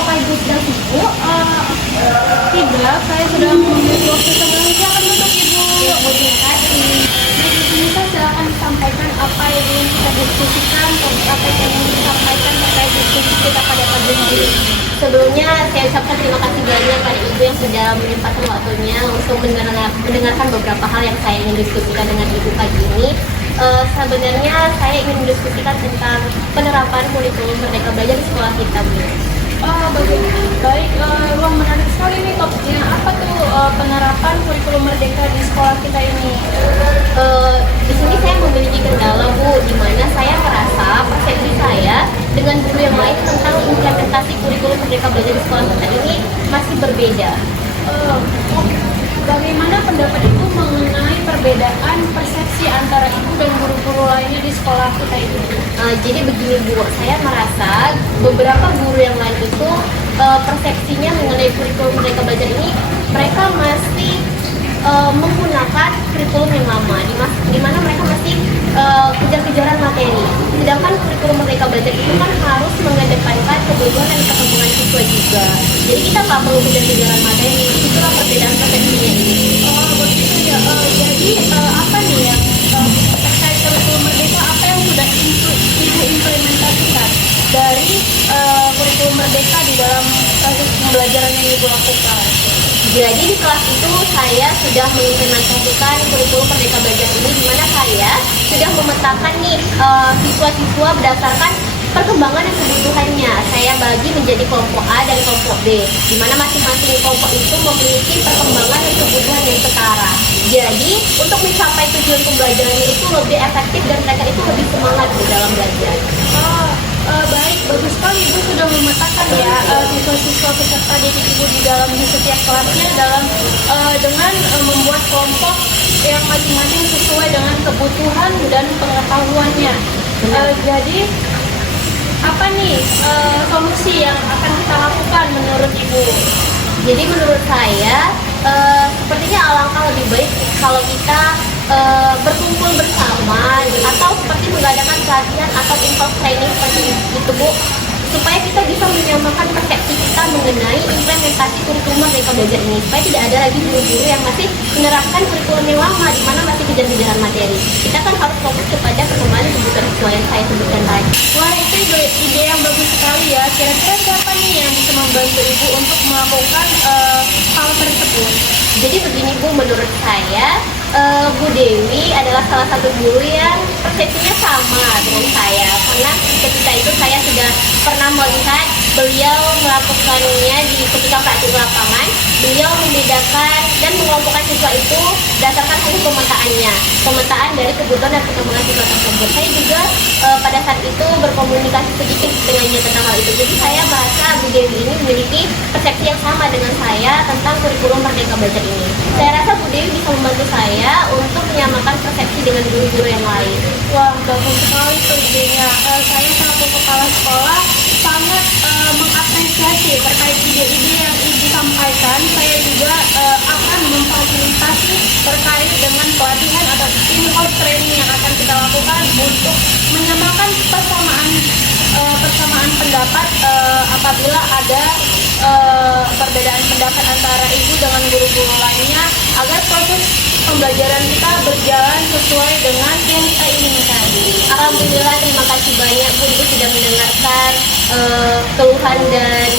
apakah Ibu sedang sibuk? Tidak, saya sedang memiliki waktu sebelum dia akan tutup Ibu. Ya, Bu, terima kasih. Baik, Ibu Nisa, silakan sampaikan apa yang ingin kita diskusikan, apa yang ingin disampaikan terkait diskusi kita pada pagi hari ini. Sebelumnya saya ucapkan terima kasih banyak pada Ibu yang sudah menyempatkan waktunya untuk mendengarkan beberapa hal yang saya ingin diskusikan dengan Ibu pagi ini. Sebenarnya saya ingin mendiskusikan tentang penerapan kurikulum Merdeka Belajar di sekolah kita, Bu. Baik, ruang menarik sekali nih topiknya. Apa tuh penerapan kurikulum Merdeka di sekolah kita ini? Di sini saya memiliki kendala, Bu, di mana saya merasa persepsi saya dengan guru yang lain tentang implementasi kurikulum Merdeka Belajar di sekolah kita ini masih berbeda. Bagaimana pendapat Ibu mengenai perbedaan persepsi antara Ibu dan guru-guru lainnya di sekolah kita ini? Jadi begini, Bu, saya merasa beberapa guru yang lain itu persepsinya mengenai kurikulum Merdeka Belajar ini mereka masih menggunakan kurikulum yang lama, di mana mereka masih kejar-kejaran materi. Sedangkan kurikulum Merdeka Belajar itu kan harus mengedepankan kebutuhan dan perkembangan siswa juga. Jadi kita nggak perlu kejar-kejaran materi. Itulah perbedaan persepsinya ini. Begitu ya. Jadi apa nih ya terkait kurikulum Merdeka, apa yang sudah Ibu implementasikan dari kurikulum Merdeka di dalam proses pembelajaran yang Ibu lakukan? Jadi di kelas itu saya sudah mengimplementasikan kurikulum Merdeka Belajar ini, di mana saya sudah memetakan nih siswa-siswa berdasarkan perkembangan dan kebutuhannya. Saya bagi menjadi kelompok A dan kelompok B, di mana masing-masing kelompok itu memiliki perkembangan dan kebutuhan yang setara. Jadi untuk mencapai tujuan pembelajarannya itu lebih efektif dan mereka itu lebih semangat di dalam belajar. Baik, bagus sekali Ibu sudah memetakan ya siswa-siswa peserta didik Ibu di setiap kelasnya dengan membuat kelompok yang masing-masing sesuai dengan kebutuhan dan pengetahuannya. Jadi apa nih solusi yang akan kita lakukan menurut Ibu? Jadi menurut saya sepertinya alangkah lebih baik kalau kita berkumpul bersama atau seperti mengadakan pelatihan atau info training seperti itu, Bu, supaya kita bisa menyamakan persepsi kita mengenai implementasi kurikulum Merdeka Belajar ini, supaya tidak ada lagi guru-guru yang masih menerapkan kurikulum yang lama di mana masih kejar-kejaran materi. Kita kan harus fokus kepada perkembangan kebutuhan siswa yang saya sebutkan tadi. Wah, itu ide yang bagus sekali ya. Kira-kira siapa nih yang bisa membantu Ibu untuk melakukan hal tersebut? Jadi begini, Bu, menurut saya Bu Dewi adalah salah satu guru yang persepsinya sama dengan saya, karena ketika itu saya sudah pernah melihat beliau melakukannya ketika praktik lapangan. Beliau membedakan dan mengelompokkan siswa itu berdasarkan hasil pemetaan dari kebutuhan dan perkembangan siswa tersebut. Saya juga pada saat itu berkomunikasi sedikit dengannya tentang hal itu. Jadi saya merasa Bu Dewi ini memiliki persepsi yang sama dengan saya tentang kurikulum Merdeka Belajar ini. Saya rasa Bu Dewi bisa membantu saya untuk menyamakan persepsi dengan guru-guru yang lain. Wah, bagus sekali tuh idenya. Saya selaku kepala sekolah sangat mengapresiasi terkait ide-ide yang Ibu sampaikan. Saya juga akan memfasilitasi terkait dengan pelatihan atau in-house training yang akan kita lakukan untuk menyamakan persamaan pendapat apabila ada perbedaan pendapat antara Ibu dengan guru-guru lainnya, agar proses pembelajaran kita berjalan sesuai dengan yang kita inginkan. Alhamdulillah, terima kasih banyak Bu, Ibu sudah mendengarkan keluhan dan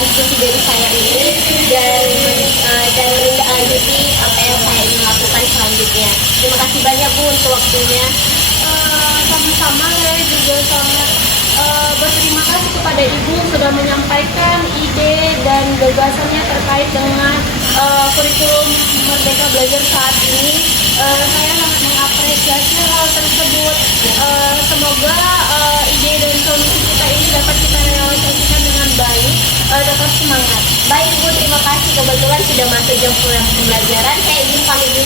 diskusi dari saya ini dan menindaklanjuti apa yang saya ingin lakukan selanjutnya. Terima kasih banyak Bu untuk waktunya. Sama-sama, saya juga sangat berterima kasih kepada Ibu sudah menyampaikan ide dan gagasannya terkait dengan kurikulum Merdeka Belajar saat ini. Saya sangat mengapresiasi hal tersebut. Semoga ide dan solusi kita ini dapat kita realisasikan dengan baik. Tetap semangat. Baik Bu, terima kasih. Kebetulan sudah masuk jam pulang pembelajaran. Saya izin pamit dulu